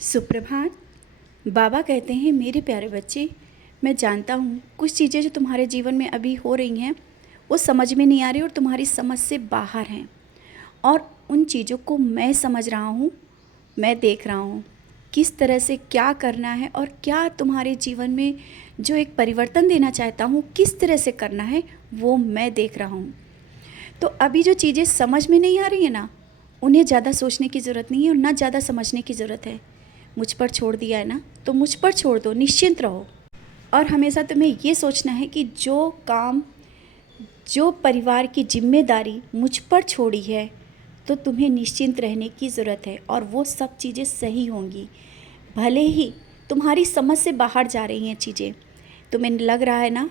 सुप्रभात। बाबा कहते हैं, मेरे प्यारे बच्चे, मैं जानता हूँ कुछ चीज़ें जो तुम्हारे जीवन में अभी हो रही हैं वो समझ में नहीं आ रही और तुम्हारी समझ से बाहर हैं। और उन चीज़ों को मैं समझ रहा हूँ, मैं देख रहा हूँ किस तरह से क्या करना है और क्या तुम्हारे जीवन में जो एक परिवर्तन देना चाहता हूँ किस तरह से करना है वो मैं देख रहा हूँ। तो अभी जो चीज़ें समझ में नहीं आ रही है ना, उन्हें ज़्यादा सोचने की ज़रूरत नहीं है और ना ज़्यादा समझने की ज़रूरत है। मुझ पर छोड़ दिया है ना, तो मुझ पर छोड़ दो, निश्चिंत रहो। और हमेशा तुम्हें ये सोचना है कि जो काम, जो परिवार की जिम्मेदारी मुझ पर छोड़ी है, तो तुम्हें निश्चिंत रहने की ज़रूरत है और वो सब चीज़ें सही होंगी। भले ही तुम्हारी समझ से बाहर जा रही हैं चीज़ें, तुम्हें लग रहा है ना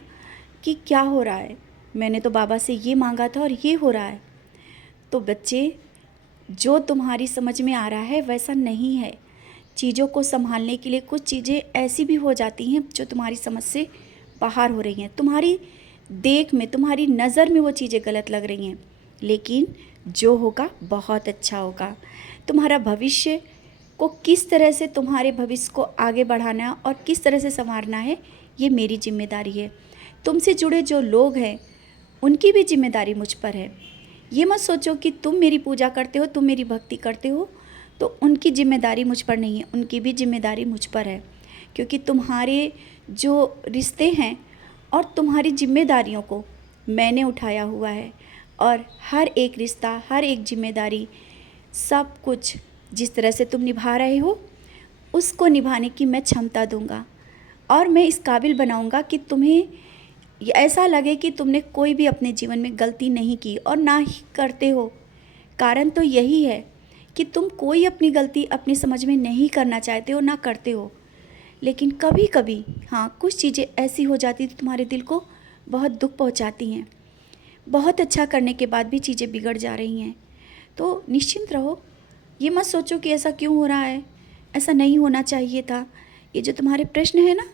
कि क्या हो रहा है, मैंने तो बाबा से ये मांगा था और ये हो रहा है। तो बच्चे, जो तुम्हारी समझ में आ रहा है वैसा नहीं है। चीज़ों को संभालने के लिए कुछ चीज़ें ऐसी भी हो जाती हैं जो तुम्हारी समझ से बाहर हो रही हैं, तुम्हारी देख में, तुम्हारी नज़र में वो चीज़ें गलत लग रही हैं, लेकिन जो होगा बहुत अच्छा होगा। तुम्हारा भविष्य को किस तरह से, तुम्हारे भविष्य को आगे बढ़ाना और किस तरह से संवारना है, ये मेरी जिम्मेदारी है। तुमसे जुड़े जो लोग हैं उनकी भी जिम्मेदारी मुझ पर है। ये मत सोचो कि तुम मेरी पूजा करते हो, तुम मेरी भक्ति करते हो तो उनकी जिम्मेदारी मुझ पर नहीं है, उनकी भी जिम्मेदारी मुझ पर है। क्योंकि तुम्हारे जो रिश्ते हैं और तुम्हारी जिम्मेदारियों को मैंने उठाया हुआ है और हर एक रिश्ता, हर एक जिम्मेदारी, सब कुछ जिस तरह से तुम निभा रहे हो उसको निभाने की मैं क्षमता दूंगा और मैं इस काबिल बनाऊंगा कि तुम्हें ऐसा लगे कि तुमने कोई भी अपने जीवन में गलती नहीं की और ना ही करते हो। कारण तो यही है कि तुम कोई अपनी गलती अपनी समझ में नहीं करना चाहते हो, ना करते हो। लेकिन कभी कभी हाँ, कुछ चीज़ें ऐसी हो जाती तो तुम्हारे दिल को बहुत दुख पहुंचाती हैं। बहुत अच्छा करने के बाद भी चीज़ें बिगड़ जा रही हैं। तो निश्चिंत रहो, ये मत सोचो कि ऐसा क्यों हो रहा है, ऐसा नहीं होना चाहिए था। ये जो तुम्हारे प्रश्न है ना,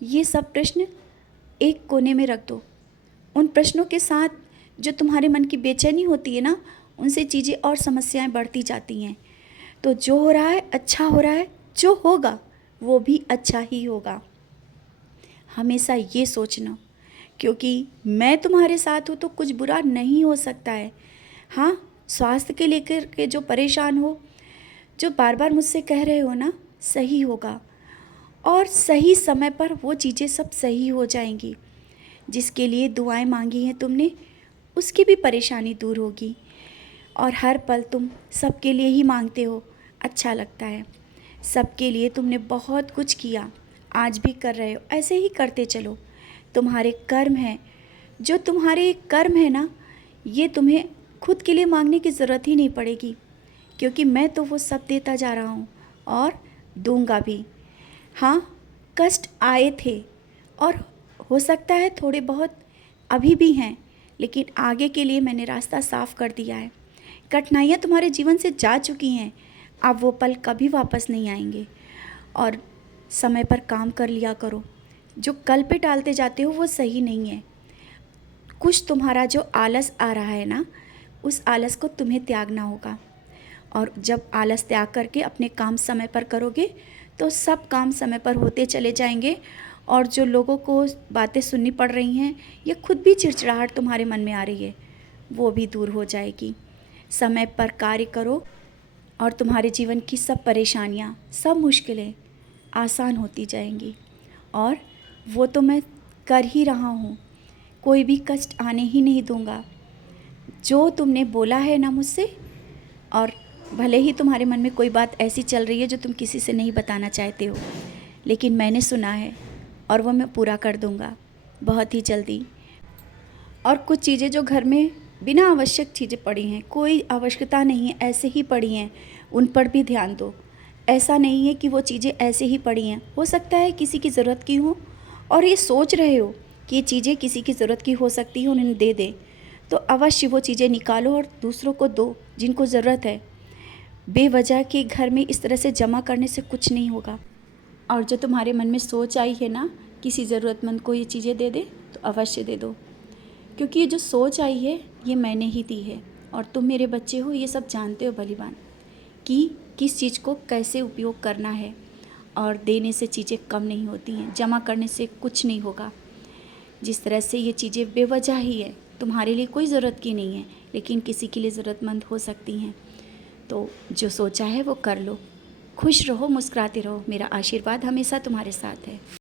ये सब प्रश्न एक कोने में रख दो। उन प्रश्नों के साथ जो तुम्हारे मन की बेचैनी होती है ना, उनसे चीज़ें और समस्याएं बढ़ती जाती हैं। तो जो हो रहा है अच्छा हो रहा है, जो होगा वो भी अच्छा ही होगा। हमेशा ये सोचना, क्योंकि मैं तुम्हारे साथ हूँ तो कुछ बुरा नहीं हो सकता है। हाँ, स्वास्थ्य के लेकर के जो परेशान हो, जो बार बार मुझसे कह रहे हो ना, सही होगा और सही समय पर वो चीज़ें सब सही हो जाएंगी। जिसके लिए दुआएं मांगी हैं तुमने, उसकी भी परेशानी दूर होगी। और हर पल तुम सबके लिए ही मांगते हो, अच्छा लगता है। सबके लिए तुमने बहुत कुछ किया, आज भी कर रहे हो, ऐसे ही करते चलो। तुम्हारे कर्म हैं, जो तुम्हारे कर्म है ना, ये तुम्हें खुद के लिए मांगने की ज़रूरत ही नहीं पड़ेगी, क्योंकि मैं तो वो सब देता जा रहा हूँ और दूंगा भी। हाँ, कष्ट आए थे और हो सकता है थोड़े बहुत अभी भी हैं, लेकिन आगे के लिए मैंने रास्ता साफ कर दिया है। कठिनाइयाँ तुम्हारे जीवन से जा चुकी हैं, अब वो पल कभी वापस नहीं आएंगे। और समय पर काम कर लिया करो। जो कल पे टालते जाते हो वो सही नहीं है। कुछ तुम्हारा जो आलस आ रहा है ना, उस आलस को तुम्हें त्यागना होगा। और जब आलस त्याग करके अपने काम समय पर करोगे तो सब काम समय पर होते चले जाएंगे। और जो लोगों को बातें सुननी पड़ रही हैं या खुद भी चिड़चिड़ाहट तुम्हारे मन में आ रही है, वो भी दूर हो जाएगी। समय पर कार्य करो और तुम्हारे जीवन की सब परेशानियाँ, सब मुश्किलें आसान होती जाएंगी। और वो तो मैं कर ही रहा हूँ, कोई भी कष्ट आने ही नहीं दूँगा। जो तुमने बोला है ना मुझसे, और भले ही तुम्हारे मन में कोई बात ऐसी चल रही है जो तुम किसी से नहीं बताना चाहते हो, लेकिन मैंने सुना है और वो मैं पूरा कर दूँगा बहुत ही जल्दी। और कुछ चीज़ें जो घर में बिना आवश्यक चीज़ें पड़ी हैं, कोई आवश्यकता नहीं है, ऐसे ही पड़ी हैं, उन पर भी ध्यान दो। ऐसा नहीं है कि वो चीज़ें ऐसे ही पड़ी हैं, हो सकता है किसी की ज़रूरत की हो और ये सोच रहे हो कि ये चीज़ें किसी की ज़रूरत की हो सकती हैं, उन्हें दे दें। तो अवश्य वो चीज़ें निकालो और दूसरों को दो जिनको ज़रूरत है। बेवजह के घर में इस तरह से जमा करने से कुछ नहीं होगा। और जो तुम्हारे मन में सोच आई है ना, किसी ज़रूरतमंद को ये चीज़ें दे दे, तो अवश्य दे दो। क्योंकि ये जो सोच आई है ये मैंने ही दी है और तुम मेरे बच्चे हो, ये सब जानते हो भलीभांति कि किस चीज़ को कैसे उपयोग करना है। और देने से चीज़ें कम नहीं होती हैं, जमा करने से कुछ नहीं होगा। जिस तरह से ये चीज़ें बेवजह ही है, तुम्हारे लिए कोई ज़रूरत की नहीं है, लेकिन किसी के लिए ज़रूरतमंद हो सकती हैं। तो जो सोचा है वो कर लो। खुश रहो, मुस्कुराते रहो। मेरा आशीर्वाद हमेशा तुम्हारे साथ है।